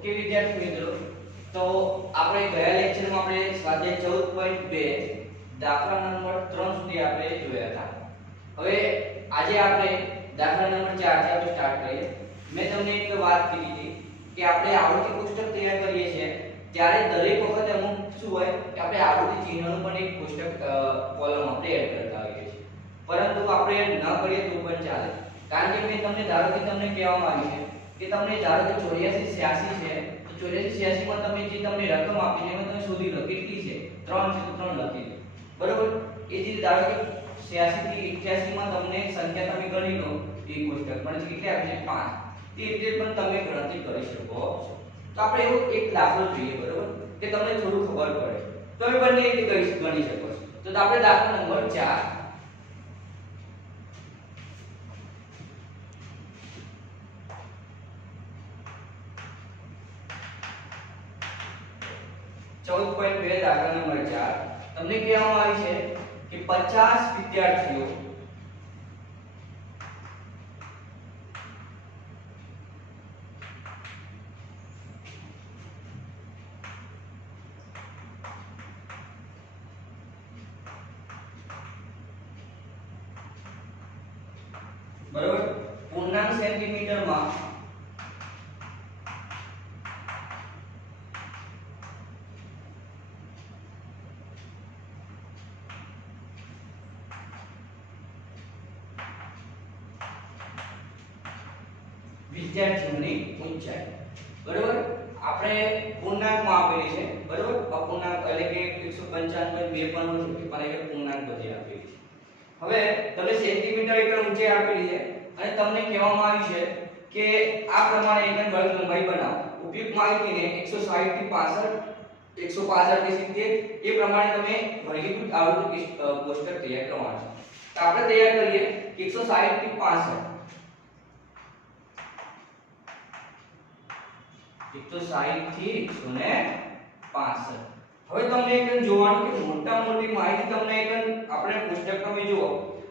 Okay વિદ્યાર્થી મિત્રો, તો આપણે ગયા લેક્ચરમાં આપણે સ્વાધ્યાય 14.2 દાખલા નંબર 3 સુધી આપણે જોયા હતા. હવે આજે આપણે દાખલા નંબર 4 થી આપણે સ્ટાર્ટ કરીએ. મેં તમને એક વાત કીધી હતી કે આપણે આવૃત્તિ કોષ્ટક તૈયાર કરીએ છીએ ત્યારે દરેક વખતે અમુક શું હોય કે આપણે આવૃત્તિ ચિહ્નનું પણ એક કોષ્ટક કોલમ આપણે એડ કરતા હોઈએ છીએ. પરંતુ આપણે ન કરીએ તો પણ ચાલે, કારણ કે મેં તમને ધારો કે તમને કહેવામાં આવ્યું છે કે તમને ધારો કે 84 86 છે, તો 84 86 માં તમે જે તમને રકમ આપી છે એમાં તમે શોધી લો કેટલી છે, 3 છે તો 3 લખી દો. બરોબર. એ જ રીતે ધારો કે 86 થી 81 માં તમને સંખ્યા તમે ગણી લો, એ કોષ્ટક પણ કેટલી આપી છે 5. તે રીતે પણ તમે ગણતરી કરી શકો છો. તો આપણે એવો એક દાખલો જોઈએ, બરોબર, કે તમને થોડું ખબર પડે. તમે બંને રીતે ગણી શકો છો. તો આપણે દાખલા નંબર 4 14.2 દાખલા નંબર 4 તમને કહેવામાં આવી છે કે 50 વિદ્યાર્થીઓ બરોબર પૂર્ણાંક સેન્ટીમીટરમાં વિદ્યાર્થીઓની ઊંચાઈ. બરોબર. આપણે પૂર્ણાંકમાં આપેલી છે, બરોબર. અપૂર્ણાંક એટલે કે 155.2 પણ હોય છે, પણ એ પૂર્ણાંક બધી આપેલી છે. હવે તમને સેન્ટીમીટર એકમ ઊંચાઈ આપેલી છે અને તમને કહેવામાં આવ્યું છે કે આ પ્રમાણે એકમ વર્ગ લંબાઈ બનાવો. ઉપયુક્ત માહિતીને 160 થી 65 165 થી 70 એ પ્રમાણે તમે વર્ગીકૃત આવૃત્તિ કોષ્ટક તૈયાર કરવાનું છે. તો આપણે તૈયાર કરીએ 160 થી 65 160 થી 165. હવે તમને એકમ જોવાનું કે મોટા મોટી માહિતી તમને એકમ આપણે પુસ્તક તમે જુઓ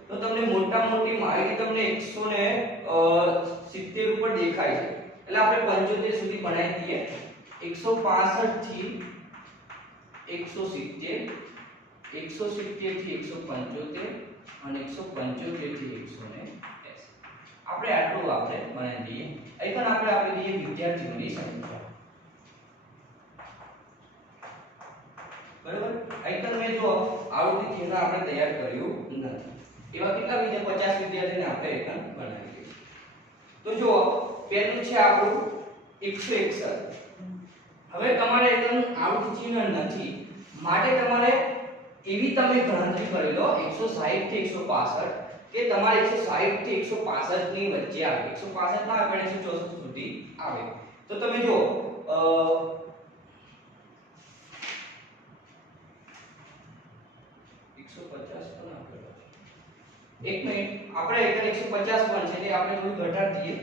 તો તમને મોટા મોટી માહિતી તમને 170 ઉપર દેખાય છે, એટલે આપણે 75 સુધી બનાવી દઈએ. 165 થી 170 170 થી 175 અને 175 થી 180. આપણે આટલું આપણે બનાવી દઈએ. અહીં પણ આપણે આપી દઈએ વિદ્યાર્થીઓની સંખ્યા. બરોબર. અહીં તમે જો આવૃત્તિ ચિહ્ન આપણે તૈયાર કર્યું નથી. એવા કેટલા 50 વિદ્યાર્થીને આપણે એકમ બનાવી દઈએ. તો જો પહેલું છે આપણું 161. હવે તમારે એકમ આવૃત્તિ ચિહ્ન નથી માટે તમારે એવી તમે ગણતરી કરી લો 160 થી 165 કે તમારે 160 થી 165 ની વચ્ચે આવે. 165 ના આવે પણ 164 સુધી આવે. તો તમે જો 150 પણ આપેલો છે. એક મિનિટ, આપણે એકમ 150 પણ છે એટલે આપણે થોડું ઘટાડી દઈએ.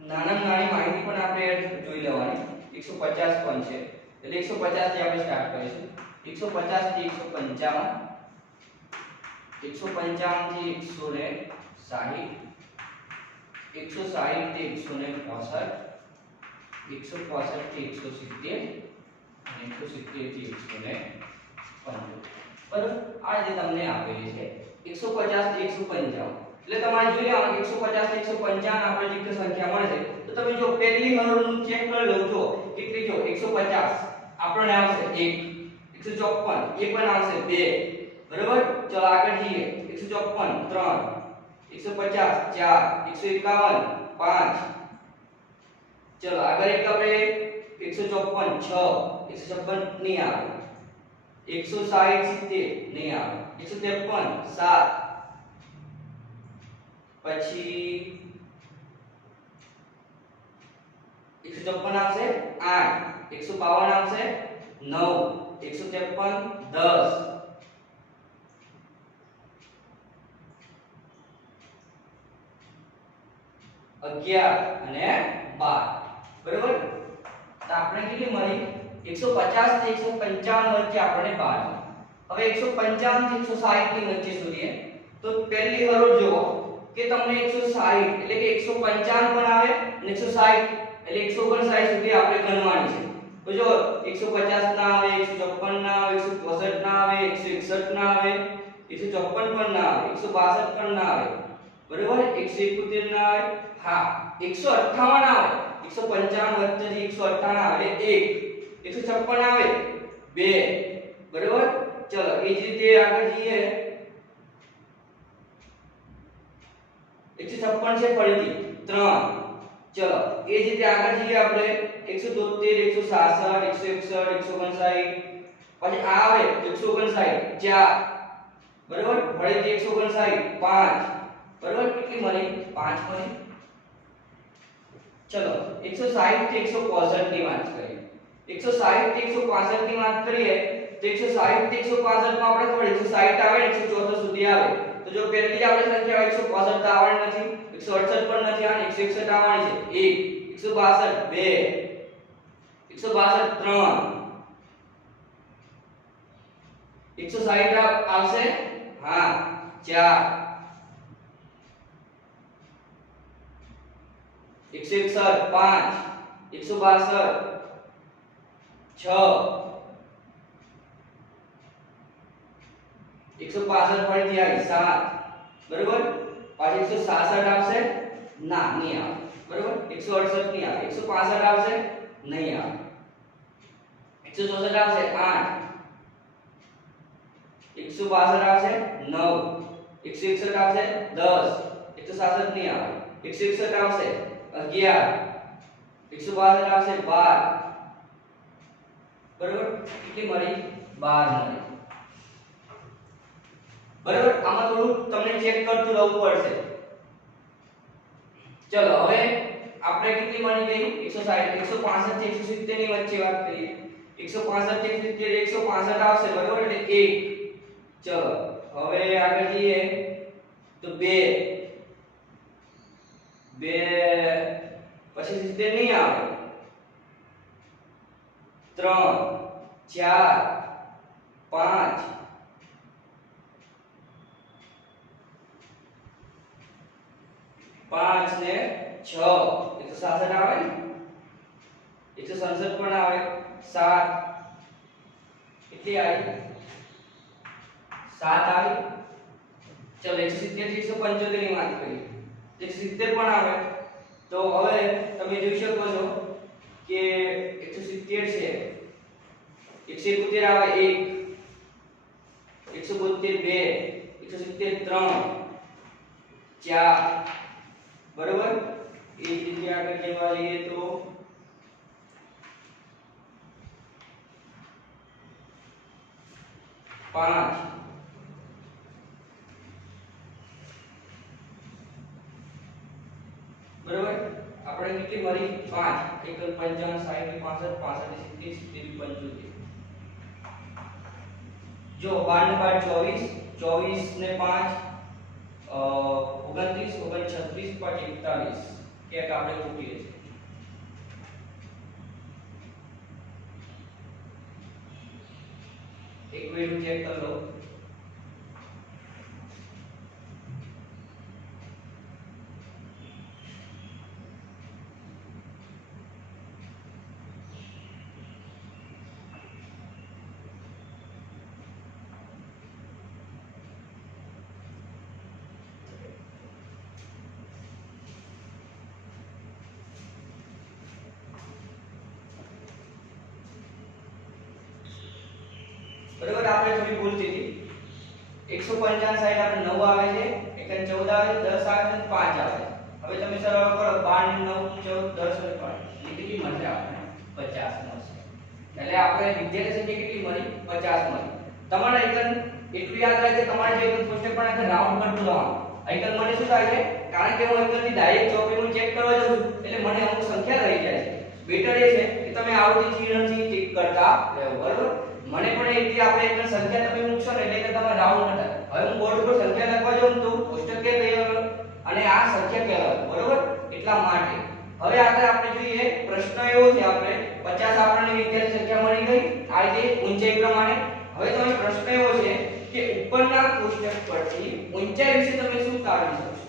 નાની માહિતી પણ આપણે જોઈ લેવાની. 150 પણ છે એટલે 150 થી આપણે સ્ટાર્ટ કરીશું. 150 થી 155 155 થી 160 160 થી 165 165 થી 170 અને 170 થી 150. બરાબર. આ જે તમને આપેલી છે 150 થી 155 એટલે તમારે જોઈ લેવાનું 150 થી 155 આપણે જે સંખ્યા મળે તો તમે જો પહેલી હરોળનું ચેક કરી લો. જો કેટલી, જો 150 આપણને આવશે 1, 154 એ પણ આવશે 2. બરાબર. ચલો આગળ જઈએ. 154 3, 150 4, 151 5. ચલો આગળ એક આપણે 154 6, 156 નહીં આવે. 160 70 નહીં આવે. 153 7, પછી 154 આવશે 8, 152 આવશે 9, 153 10, 11 અને 12. બરોબર. તો આપણે કેટલી મળી 150 થી 155 વચ્ચે આપણે 12. હવે 155 થી 160 ની વચ્ચે શોધીએ તો પહેલી હરોળ જુઓ કે તમને 160 એટલે કે 155 પણ આવે અને 160 એટલે 159 સુધી આપણે ગણવાની છે. તો જો 150 ના આવે, 154 ના આવે, 162 ના આવે, 161 ના આવે, 154 પણ ના આવે, 162 પણ ના આવે, બરોબર, 171 ના આવે, હા 158 આવે, 155 વત્તાથી 158 આવે 1, 156 આવે 2, બરોબર. ચલો એ જ રીતે આગળ જઈએ. 156 છે ફરીથી 3. ચલો એ જ રીતે આગળ જઈએ આપણે 173, 166, 161, 159, પછી આ આવે 159 4, બરોબર, ફરીથી 159 5, બરોબર, કેટલી મળી 5 મળી. ચલો 160 થી 165 ની વાત કરીએ. 160 થી 165 ની વાત કરીએ તો 160 થી 165 માં આપણે થોડી 160 આવે ને 164 સુધી આવે. તો જો પહેલી જ આપણે સંખ્યા 165 આવવાની નથી, 168 પણ નથી આવવાની, 161 આવવાની છે 1, 162 2, 162 3, 160 આવશે, હા 4, 161 5, 162 6, 165 ફરીથી આવી 7, બરોબર, પાછી 166 આવશે, ના નહીં આવે, બરોબર, 168 નહીં આવે, 165 આવશે, નહીં આવે, 164 આવશે 8, 162 આવશે 9, 161 આવશે 10, 167 નહીં આવે, 161 આવશે 11, 162 આવશે 12, બરોબર, કેટલી મળી 12 મળી. બરોબર, આમાં થોડું તમને ચેક કરતું રહેવું પડશે. ચલો હવે આપણે કેટલી મળી ગઈ 160, 165 થી 170 ની વચ્ચે વાત કરીએ. 165 થી 170 165 આવશે, બરોબર, એટલે 1. ચલો હવે આગળ જઈએ તો 2, 2 પછી 70 નહીં આવે, 3, 4, 5, 5 ને 6, 166 આવે ને, 167 પણ આવે, 7, કેટલી આવી 7 આવી. ચલો 170 થી 175 ની વાત કરીએ. 170 પણ આવે. તો હવે તમે જોઈ શકો છો કે 170 છે, 171 આવે 1, 172 2, 170 3, 4, બરોબર. એ જ રીતે આગળ જવા જઈએ તો 5, બરોબર, આપણે કેટલી મળી 5, 1 55 60 65 65 70 75. જો 12 ને 5 24, 24 ને 5 29 36 41, ક્યાંક આપણે ખૂટીએ છીએ. એક મિનિટ ચેક કરી લો. બરોબર, આપણે થોડી ભૂલ થઈ હતી. 155 સાઈડ આપણે 9 આવે છે, 1 14 આવે, 10 આવે અને 5 આવે. હવે તમે સરળ કરો 12 9 14 10 અને 5 કેટલી મળશે આપણે 50 મળશે. એટલે આપણે વિદ્યાર્થી સંખ્યા કેટલી મળી 50 મળી. તમારે આઈકન એટલું યાદ રાખજો, તમારે જે આઈકન પોસ્ટ પણ આખે રાઉન્ડ કરતું જવાનું. આઈકન મને શું થાય છે, કારણ કે હું આઈકન થી ડાયરેક્ટ ચોકડીનું ચેક કરવા જાઉં છું એટલે મને અમુક સંખ્યા રહી જાય છે. બેટર એ છે કે તમે આવડી ચિહ્નથી ચેક કરતા રહો, બરોબર. મને પણ એટલી આપણે એક સંખ્યા તમે મૂકશો ને એટલે કે તમે રાઉન્ડ ન થાય. હવે હું બોર્ડ પર સંખ્યા લખવા જાઉં તો કોષ્ટક કે કહેવાય અને આ સંખ્યા કહેવાય, બરોબર. એટલા માટે હવે આગળ આપણે જોઈએ પ્રશ્ન એવો છે, આપણે 50 આપણને વિદ્યાર્થી સંખ્યા મળી ગઈ આ રીતે ઊંચાઈ પ્રમાણે. હવે તમે પ્રશ્ન એવો છે કે ઉપરના કોષ્ટક પરથી ઊંચાઈ વિશે તમે શું તારવી શકશો?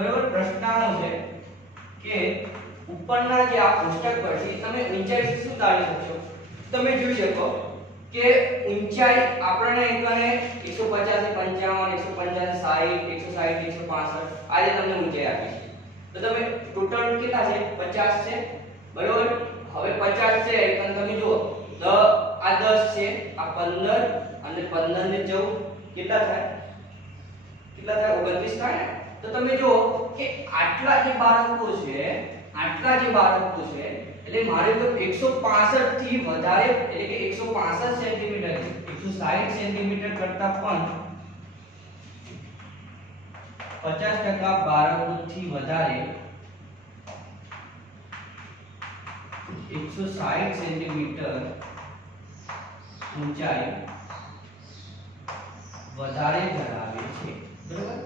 બરોબર પ્રશ્નાનો છે કે ઉપરના જે આ કોષ્ટક પરથી તમે ઊંચાઈ શું તાળી શકશો? તમે જોઈ શકો કે ઊંચાઈ આપણને એકને 150 થી 55 150 60 160 165 આજે તમને ઊંચાઈ આપી છે. તો તમે ટોટલ કેટલા છે? 50 છે બરોબર. હવે 50 છે એટલે તમે જુઓ આ 10 છે, આ 15 અને 15 ને 14 કેટલા થાય? 29 થાય ને? તો તમે જુઓ કે આટલા જે બાળકો છે એટલે મારે તો 165 થી વધારે એટલે કે 165 સેન્ટીમીટર 160 સેન્ટીમીટર કરતા પણ 50% બાળકોથી વધારે 160 સેન્ટીમીટર ઊંચાઈ વધારે ધરાવે છે બરોબર.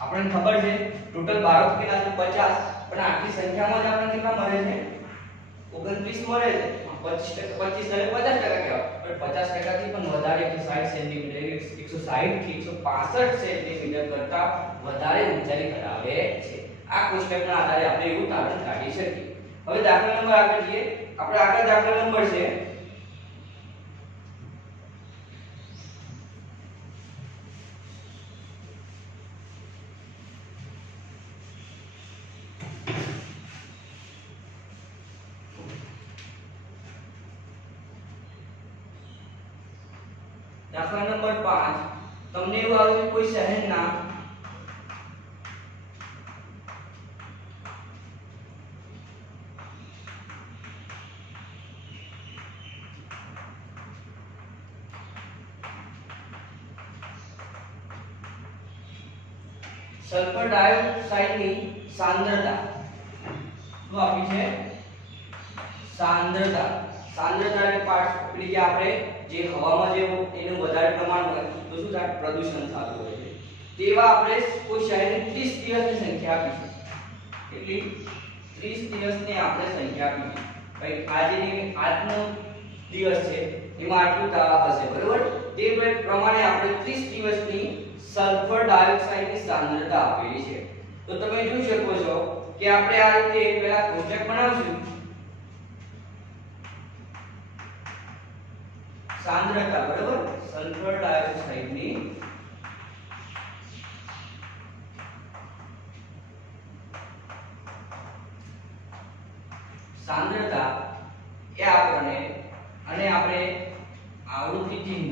આપણને ખબર છે ટોટલ બાળકો કેટલા છે? 50, પણ આટલી સંખ્યામાં જ આપણને કેટલા મળે છે? 29 મળે છે. 25 એટલે 50% કહેવાય, પણ 50% થી પણ વધારે 160 સેન્ટીમીટર 160 થી 165 સેન્ટીમીટર કરતા વધારે ઊંચાઈ ધરાવે છે. આ કોષ્ટકના આધારે આપણે એવું તારણ કાઢી શકીએ. હવે દાખલા નંબર આગળ જઈએ. આપણે આગળ દાખલા નંબર છે દાખલા નંબર 5. તમને એવું આવે કે કોઈ શહેરના સલ્ફર ડાયોક્સાઇડની સાંદ્રતા શું આપી છે? સાંદ્રતા એટલે પાર્ટ પેલી જે આપણે જે હવામાં જે એનું વધારે પ્રમાણ હોય તો શું થાય? પ્રદૂષણ થતું હોય છે. તેવા આપણે કોઈ શહેરની 30 દિવસની સંખ્યા આપી છે. એટલી 30 દિવસની આપણે સંખ્યા આપી છે. ભાઈ આજનો દિવસ છે એમાં આટલું તાપ હશે બરોબર. તે પ્રમાણે આપણે 30 દિવસની સલ્ફર ડાયોક્સાઇડની સાંદ્રતા આપેલી છે. તો તમે જોઈ શકો છો કે આપણે આ રીતે પહેલા કોષ્ટક બનાવશું. સાંદ્રતા બરોબર, સલ્ફર ડાયોક્સાઇડની સાંદ્રતા એ આપણને અને આપણે આવૃત્તિ ચિહ્ન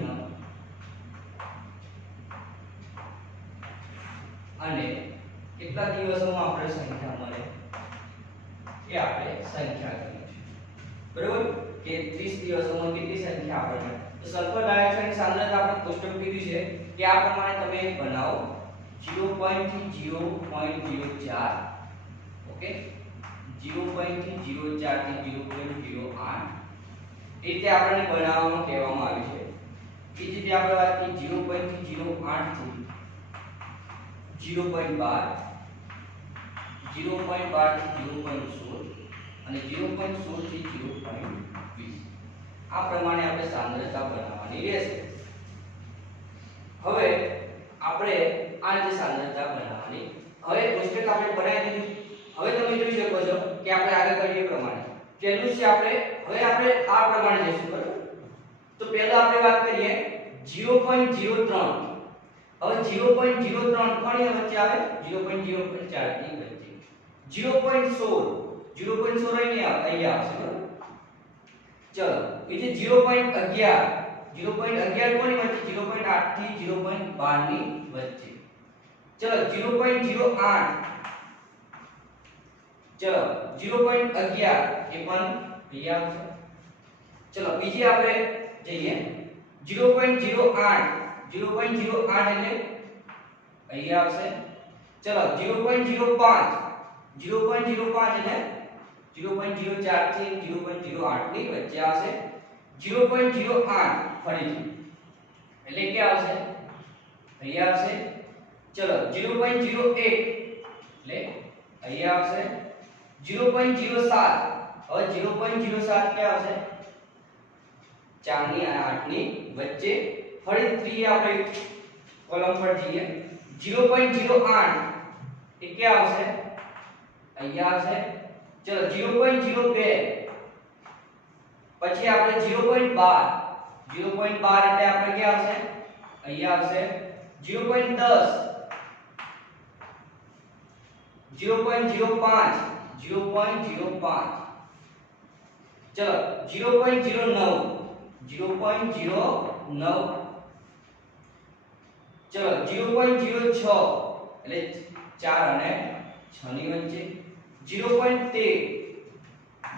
અને કેટલા દિવસોમાં આપણે સંખ્યા મળે એ આપણે સંખ્યા કરીશું બરોબર. કે 30 દિવસોમાં કેટલી સંખ્યા આપણને તો સલ્ફર ડાયોક્સાઇડની સાંદ્રતા આપણે કોષ્ટક કીધું છે કે આ પ્રમાણે તમે બનાવો 0.0.04 ઓકે 0.04 થી 0.08 એ રીતે આપણને બનાવવામાં કહેવામાં આવ્યું છે. એ જ રીતે આપણે વાત કરી 0.08 થી 0.12 0.12 થી 0.16 અને 0.16 થી 0.20 આ પ્રમાણે આપણે સાંદ્રતા બનાવવાની રહેશે. હવે આપણે આ જે સાંદ્રતા બનાવવાની હવે કોષ્ટક આપણે બનાવી દીધું. હવે તમે જોઈ શકો છો કે આપણે આગળ કરીએ પ્રમાણે પહેલું છે આપણે હવે આપણે આ પ્રમાણે જઈશું બરાબર. તો પહેલા આપણે વાત કરીએ 0.03. હવે 0.03 કોની વચ્ચે આવે? 0.04 ની વચ્ચે. 0.16 અહીં આવશે બરાબર. ચલો બીજે 0.11 કોની વચ્ચે? 0.8 થી 0.12 ની વચ્ચે. ચલો 0.08 ચલો 0.11 એ પણ અહીં આવશે. ચલો બીજી આપણે જઈએ 0.08 એટલે અહીં આવશે. ચલો 0.05 એટલે 0.04 થી 0.08 ની વચ્ચે આવશે. 0.08 ફરીથી એટલે કે આવશે અહીં આવશે. ચલો 0.01 એટલે અહીં આવશે. 0.07 હવે 0.07 કે આવશે 4 ની અને 8 ની વચ્ચે. ફરીથી આપણે કોલમ પર જઈએ 0.08 એ ક્યાં આવશે? અહીંયા આવશે. ચલો 0.02 પછી આપણે 0.12 0.12 એટલે આપણે ક્યાં આવશે? અહીંયા આવશે. 0.10 0.05 0.05 चलो 0.09 0.09 चलो 0.06 એટલે 4 અને 6 ની વચ્ચે 0.13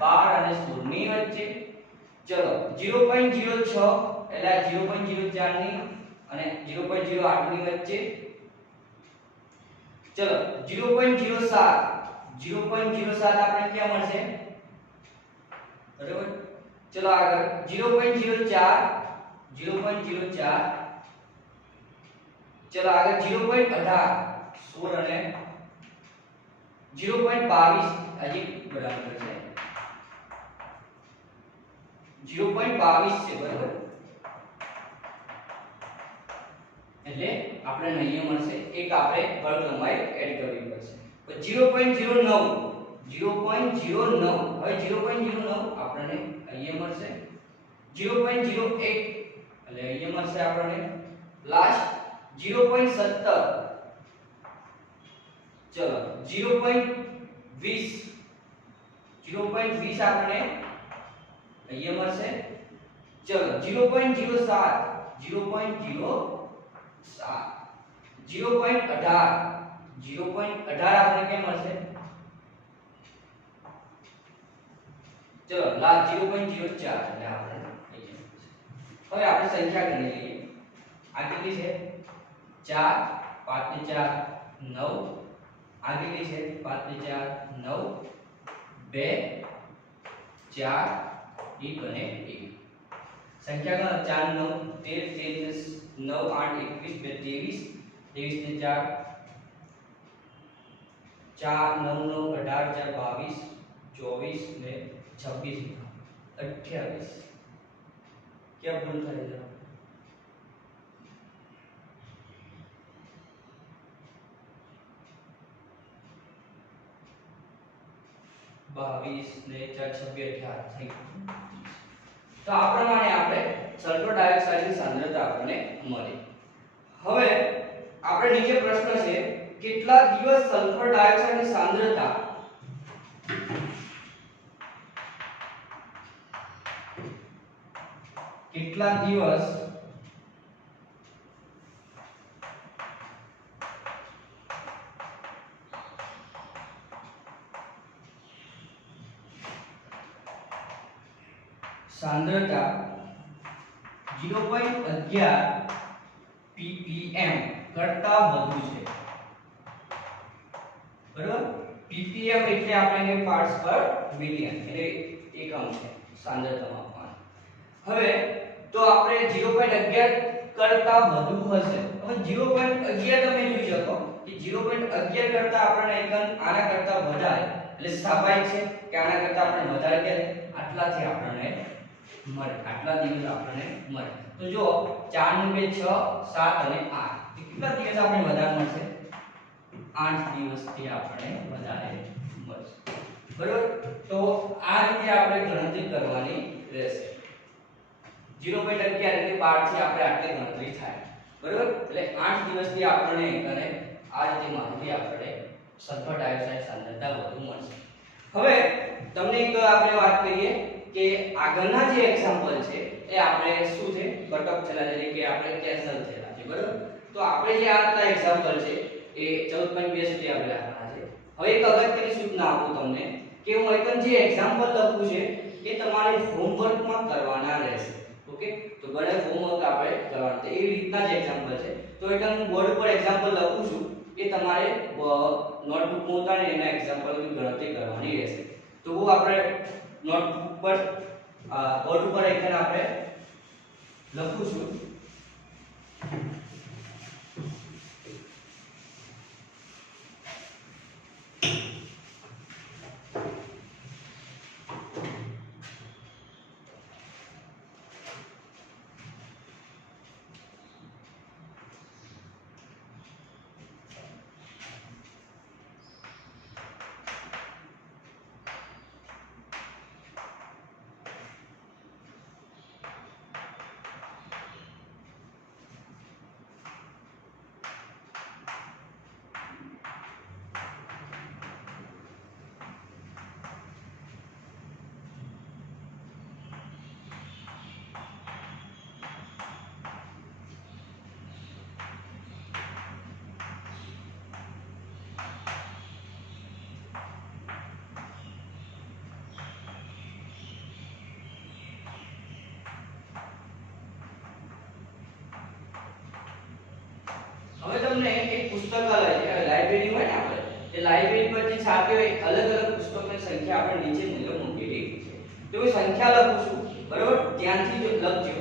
12 અને 16 ની વચ્ચે ચલો 0.06 એટલે 0.04 ની અને 0.08 ની વચ્ચે ચલો 0.07 આપણે ક્યાં મળશે? બરાબર. ચલો આગળ 0.04 0.04 ચલો આગળ 0.18 16 અને 0.22 હજી બરાબર છે 0.22 છે બરાબર. એટલે આપણે અહીંયા મળશે એક આપણે વર્ગ લંબાઈ એડ કરવી પડશે. તો 0.09 0.09 હવે 0.09 આપણને અહીંયા મળશે 0.01 એટલે અહીંયા મળશે આપણને લાસ્ટ 0.17 ચલો 0.20 0.20 આપણને અહીંયા મળશે ચલો 0.07 0.18 આપણે કેમ મળશે ચલો લાસ્ટ 0.04 એટલે આપણે હવે આપણે સંખ્યા ગણી લઈએ. આ કેટલી છે 4 5 ને 4 9 આ કેટલી છે 5 ને 4 9 2 4 1 અને 1 સંખ્યા ગણો 4 9 13 13 9 8 21 23 ને 4 4 9 9 18 4 22 24 ને 26 28 क्या भूल થાય છે 22 ને 4 26 28 થઈ ગયું. તો આ પ્રમાણે આપણે સલ્ફર ડાયોક્સાઇડની સાંદ્રતા આપણને મળી. હવે આપણે નીચે પ્રશ્ન છે કેટલા દિવસ સલ્ફર ડાયોક્સાઇડની સાંદ્રતા કેટલા દિવસ सांद्रता 0.11 ppm કરતા વધુ છે બરાબર. ppm એટલે આપણે પાર્ટ્સ પર મિલિયન એટલે એકમ છે સાંદ્રતા માપવાનું. હવે તો આપણે 0.11 કરતા વધુ હશે. હવે 0.11 તમે જોઈ શકો કે 0.11 કરતા આપણને એકમ આના કરતા વધારે એટલે સ્વાભાવિક છે કે આના કરતા આપણે વધારે કે આટલાથી આપણને મળે આટલા દિવસ આપણને મળે. તો જો 4 નું 2 6 7 અને 8 કેટલા દિવસ આપણે વધારે મળશે 8 દિવસથી આપણે વધારે મળશે બરોબર. તો આ રીતે આપણે ગણતરી કરવાની રહેશે. 0.11 એટલે 12 થી આપણે આટલી ગણતરી થાય બરોબર. એટલે 8 દિવસથી આપણને અને આ રીતે માહિતી આપણે સલ્ફર ડાયોક્સાઇડ સાંદ્રતા વધુ મળશે. હવે તમને એક આપણે વાત કરીએ કે આગળના જે એક્ઝામ્પલ છે એ આપણે શું છે કટ ઓફ થયેલા છે કે આપણે કેન્સલ થયેલા છે બરોબર. તો આપણે જે આટલા એક્ઝામ્પલ છે એ 14.2 સુધી આપણે રાખવાના છે. હવે એક અગત્યની સૂચના આપું તમને કે હું અહીં જે એક્ઝામ્પલ લખું છે એ તમારે હોમવર્કમાં કરવાના રહેશે. ઓકે. તો ગણિત હોમવર્ક આપણે કરવાનું છે એવી રીતના જ એક્ઝામ્પલ છે. તો એટલે હું બોર્ડ પર એક્ઝામ્પલ લખું છું એ તમારે નોટબુકમાં ઉતારીને એના એક્ઝામ્પલની ગણતરી કરવાની રહેશે. તો હું આપણે નોટબુક પર બોર્ડ ઉપર એકને આપણે લખું છું. પુસ્તકાલય છે, લાઇબ્રેરી હોય ને આપણે એ લાઇબ્રેરી પરથી છાપી અલગ અલગ પુસ્તકોની સંખ્યા આપણે નીચે મુજબ મૂકેલી છે. તો એ સંખ્યા લખું છું, બરોબર? ધ્યાનથી જો લખજો.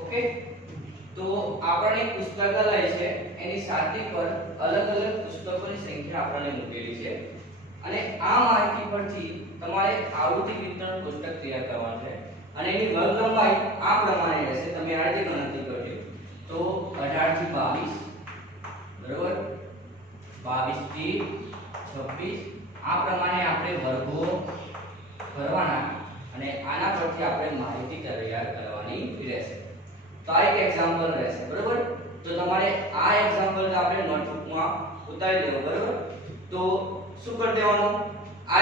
ઓકે, તો આપણને પુસ્તકાલય છે એની સાતી પર અલગ અલગ પુસ્તકોની સંખ્યા આપણને મૂકેલી છે અને આ માહિતી પરથી તમારે આવૃત્તિ વિતરણ કોષ્ટક તૈયાર કરવાનું છે અને એની વર્ગ લંબાઈ આ પ્રમાણે રહેશે. તમે આ રીતે ગણતરી કરજો. તો 18 થી 22, બરોબર, 22 થી 26 આ પ્રમાણે આપણે વર્ગો કરવાના અને આના પરથી આપણે માહિતી તૈયાર કરવાની રહેશે. તો આ એક એક્ઝામ્પલ રહેશે, બરોબર? તો તમારે આ એક્ઝામ્પલ આપણે નોટબુકમાં ઉતારી દેવો, બરોબર? તો શું કરી દેવાનું? આ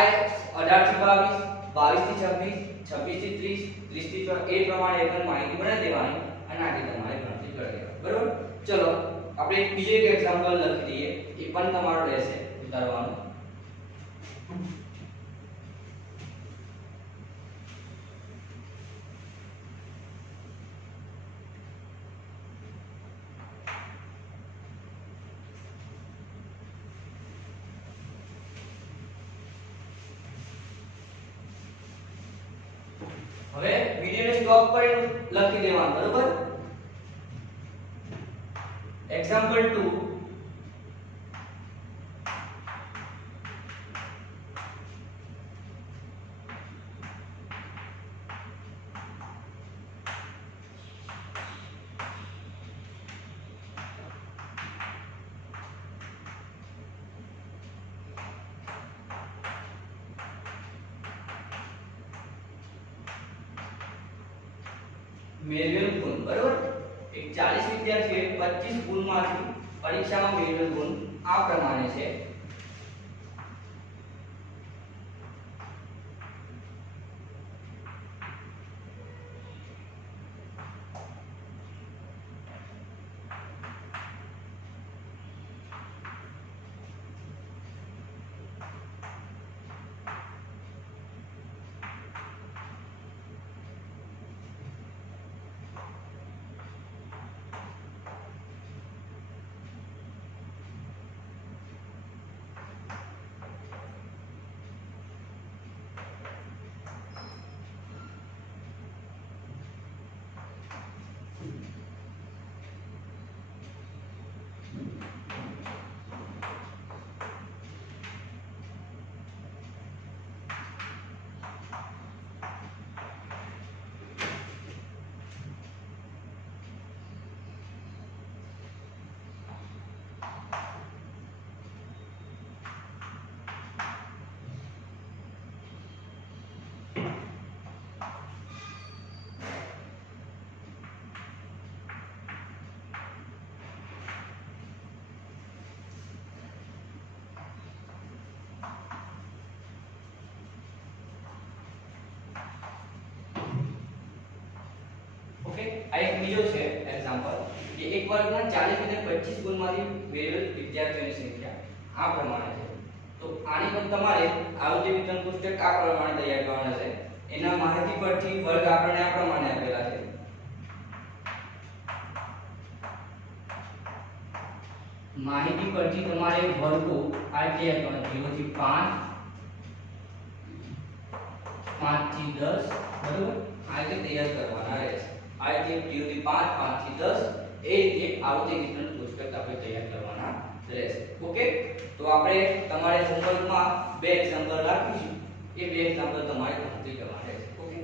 18 થી 22, 22 થી 26, 26 થી 30, 30 થી 4 એ પ્રમાણે એકમ માહિતી બનાવી દેવાની અને આથી તમારે ગણતરી કરી દેવાની, બરોબર? ચલો આપણે બીજો એક એક્ઝામ્પલ લખી દઈએ. એ પણ તમારો રહેશે ઉતારવાનું. હવે વિડિયોને સ્ટોપ કરીને લખી દેવાનું, બરોબર? એક્ઝામ્પલ 2. મેળવેલ ગુણ, બરોબર? એક 40 વિદ્યાર્થીઓએ 25 ગુણમાંથી પરીક્ષામાં મેળવેલ ગુણ આ પ્રમાણે છે. ઓકે, આ એક બીજો છે એક્ઝામ્પલ કે એક વર્ગમાં 40 અને 25 ગુણમાંથી મેળવેલ વિદ્યાર્થીઓની સંખ્યા આ પ્રમાણે છે. તો આની પર તમારે આવૃત્તિ વિતરણ કોષ્ટક આ પ્રમાણે તૈયાર કરવાના છે. એના માહિતી પરથી વર્ગ આપણને આ પ્રમાણે આપેલા છે. માહિતી પરથી તમારે વર્ગો આ રીતે કરવાના 0 થી 5 5 થી 10 બરોબર આ રીતે તૈયાર કરવાના રહેશે આ રીતે 0 થી 5 5 થી 10 એ રીતે આવું વિતરણ કોષ્ટક આપણે તૈયાર કરવાના રહેશે ઓકે તો આપણે તમારે હોમવર્કમાં બે એક્ઝામ્પલ રાખીશું એ બે એક્ઝામ્પલ તમારે ગણતરી કરવાના રહેશે ઓકે